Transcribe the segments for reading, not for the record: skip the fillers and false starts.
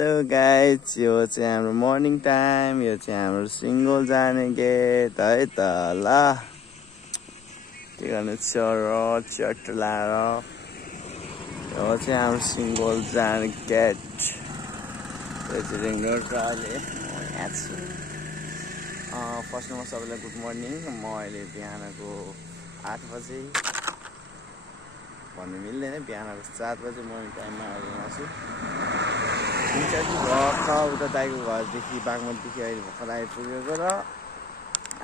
Hello guys, यो चाहिँ हाम्रो मर्निङ टाइम। यो चाहिँ हाम्रो सिङ्गल जाने गेट है त। ल के गर्नु चट लाएर यो चाहिँ हाम्रो सिङ्गल जाने गेट। यो चाहिँ रिङ रोड र अहिले यहाँ छु। फर्स्टमा सबैलाई गुड मर्निङ। म अहिले बिहानको 8 बजे भन्नु मिल्दैन, बिहानको 7 बजे मर्निङ टाइममा आइरहेको छु। उता दाइको घरदेखि बागमतीदेखि अहिले भर्खर आइपुगेको र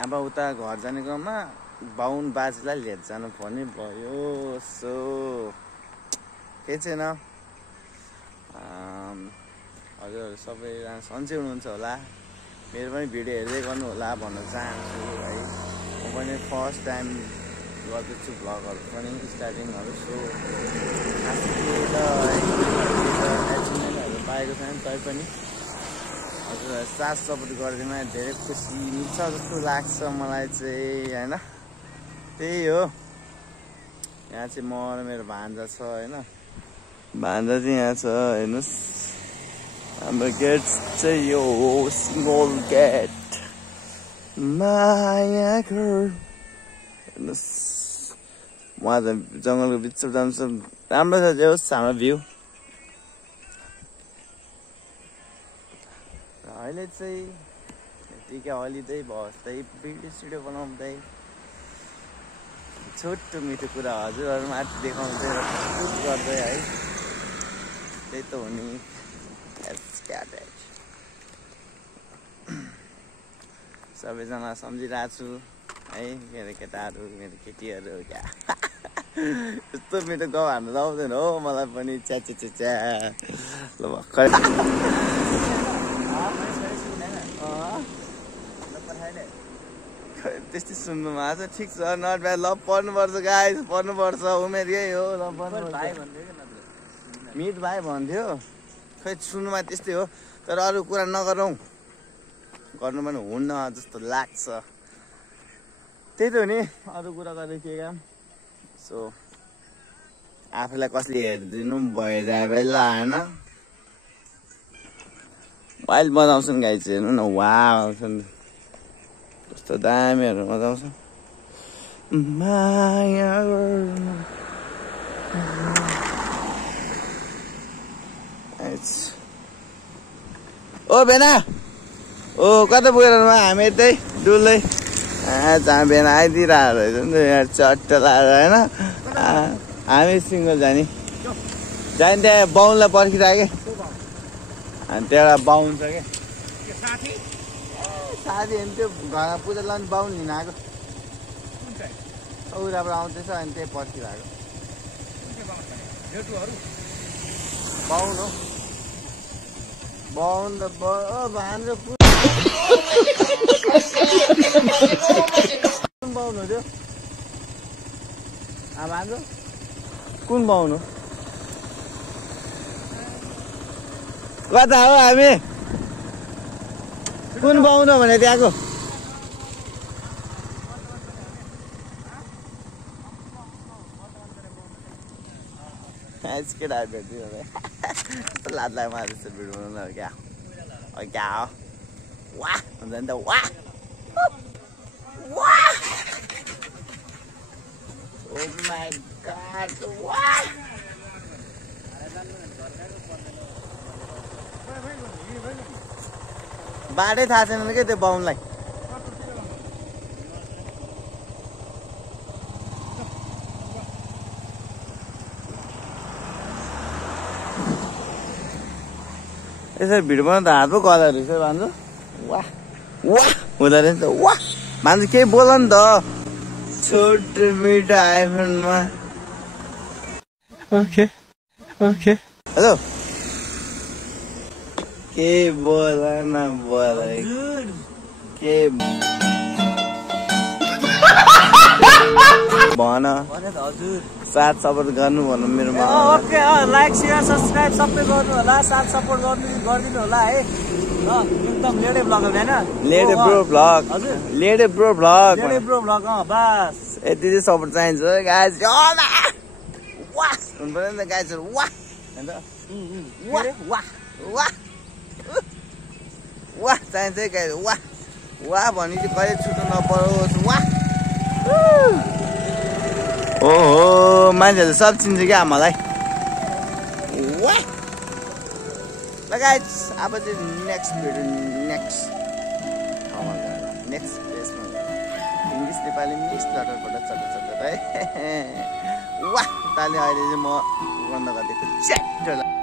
अब उता घर जाने क्रममा बाहुन बाजेलाई लिएर जानु पर्ने भयो। सो केही छैन, हजुरहरू सबैजना सन्चै हुनुहुन्छ होला। मेरो पनि भिडियो हेर्दै गर्नु होला भन्न चाहन्छु है। म पनि फर्स्ट टाइम गर्दैछु भ्लगहरू पनि स्टार्टिङहरू। सो एचिभमेन्टहरू पाएको छैन तैपनि हजुरहरू साथ सपोर्ट गरिदिनु धेरै खुसी मिल्छ जस्तो लाग्छ मलाई चाहिँ होइन। त्यही हो, यहाँ चाहिँ म र मेरो भान्जा छ होइन। भान्जा चाहिँ यहाँ छ हेर्नुहोस्। हाम्रो गेट चाहिँ यो हो सिङ्गल गेट माया घर। हेर्नुहोस् उहाँ त जङ्गलको बिचमा जान्छ, राम्रो छ जो हाम्रो भ्यू। अहिले चाहिँ यतिकै हलिँदै बस्दै भिडियो बनाउँदै छोटो मिठो कुरा हजुरहरू माथि देखाउँदै र सुट गर्दै है। त्यही त हो नि। सबैजना सम्झिरहेको छु है, मेरो केटाहरू मेरो केटीहरू क्या। यस्तो मिठो गाउँ हान्नु लाउँदैन हो मलाई पनि। च्या ल भर्खर त्यस्तै सुन्नुमा आएको छ। ठिक छ, नट ब्याड। ल पढ्नुपर्छ गाइस, पढ्नुपर्छ। उमेर यही हो, ल पढ्नुपर्छ। मित भाइ भन्थ्यो, खै सुन्नुमा त्यस्तै हो। तर अरू कुरा नगरौँ, गर्नु पनि हुन्न जस्तो लाग्छ। त्यही त हो नि, अरू कुरा गरेर के काम। सो आफूलाई कसले हेरिदिनु भइरहेको बेला होइन। मोबाइल बजाउँछन् गाई चाहिँ हेर्नु न, वाउ कस्तो दामीहरू मजाउँछ। माया ओ बेना, ओ कता पुगेर हामी यतै डुल्दै। जहाँ बेना आइदिइरहेको रहेछ नि त यहाँ चट्ट लाएर होइन। हामी सिङ्गल जाने त्यहाँ बाहुनलाई पर्खिरहेको कि। अनि त्यहाँ बाहुन छ क्या साथी। अनि त्यो घरमा पूजा लाने बाहुन लिन आएको। उताबाट आउँदैछ अनि त्यही पर्खिरहेको बाहुन हो। बाहुन त भान्जो कुन बाहुन हो त्यो? भान्जो कुन बाहुन हो? कता हो हामी? कुन बाहुन हो भने त्यहाँको? केटाहरू भेट्दिनु लाद लाग मार्दैछ भिडियो बनाउनु क्या। क्या हो वाह हुन्छ नि त। वाह वाह ओ माय गॉड वाह। बाटै थाहा छैन क्या त्यो बाहुनलाई। यसरी भिडियो बनाउनु त हात पो कलर रहेछ भान्जो। वाह वाह हुँदो रहेछ त। वाह भान्जो केही बोल नि त छोटो मिठो आइफोनमा। ओके ओके हेलो के बोल न बोल के भन हजुर। साथ सपोर्ट गर्नु भन्नु मेरोमा। ओके लाइक शेयर सब्सक्राइब सबै गर्नु होला, साथ सपोर्ट गरिदिनु होला है। एकदम लेडे ब्लग हो हैन? लेडे ब्रो ब्लग हजुर। लेडे ब्रो ब्लग बस यति चाहिँ सपोर्ट चाहिन्छ गाइस। वाह हुनु पर्यो नि त गाइस। वाह हैन त वाह वाह वाह चाहिन्छ है गाइस वाह वाह भनी चाहिँ कहिले छुट्नु नपरोस् वाह ओहो मान्छेहरूले सब चिन्छ क्या मलाई वाह ल गाइस अब चाहिँ नेक्स्ट भिडियो नेक्स्ट प्लेसमा इङ्ग्लिस नेपाली मिक्स लटरपट चटर है वाह ताले अहिले चाहिँ म बन्द गरिदिएको च्याट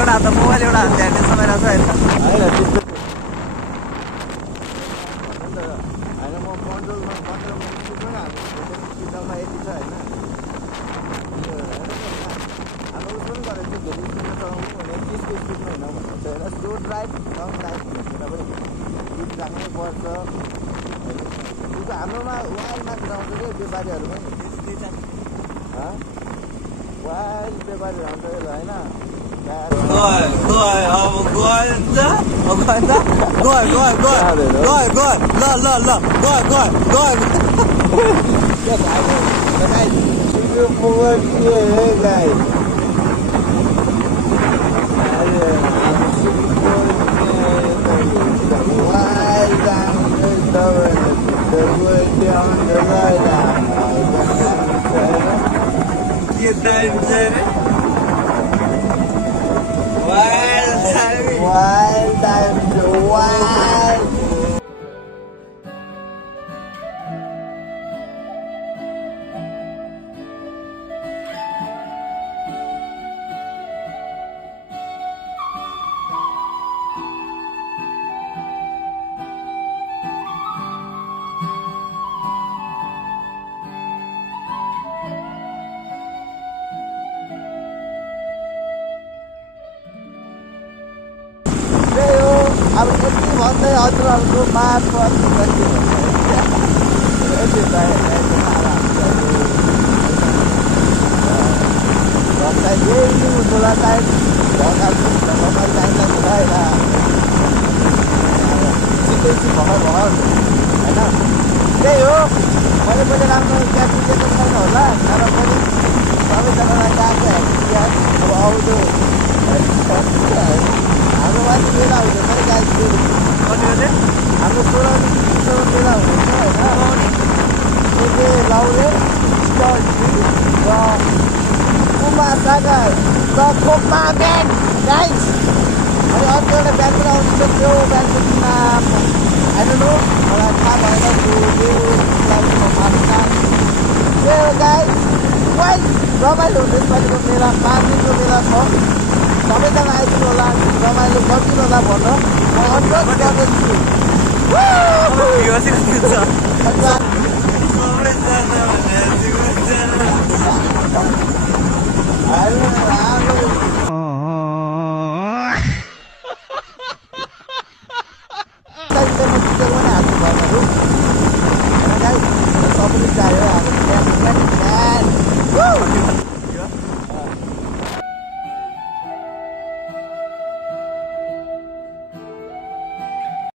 एउटा हात मोबाइल एउटा हात ध्यान समय रहेछ होइन म कन्ट्रोलमा 15 मिनट पनि स्पिडमा यति छ होइन हाम्रो पनि गरेको थियो धेरै स्पिडमा चलाउनु भने 30 को स्पिडमा हिँड्नु भनेको छ होइन स्लो ड्राइभ लङ ड्राइभ भनेर पनि स्पिड राख्नै पर्छ हाम्रोमा वाइल्ड मात्र आउँछ कि व्यापारीहरू पनि वाइल्ड व्यापारीहरू आउँछ होइन अब यति भन्दै हजुरहरूको मार्फत त्यही हो मैले पनि राम्रो क्यापिटेल छैन होला तर पनि सबैजनालाई गएको अब आउँदो हाम्रो माथि मेला हुँदैछ नि गाइस हाम्रो 16 मेला हुँदैछ होइन त्यो चाहिँ लाउरे स्टल र कुमा सागर द खोपमा ब्याग गाइस अनि अर्को एउटा ब्यान्ड आउँछ त्यो ब्यान्डको नाम होइन मलाई थाहा भएन त्यो गाई रमाइलो हुन्छ यसपालिको मेला 5 दिनको मेला छ सबैजना आइदिनु होला रमाइलो गरिदिनु होला भन्न म अनुरोध गर्दछु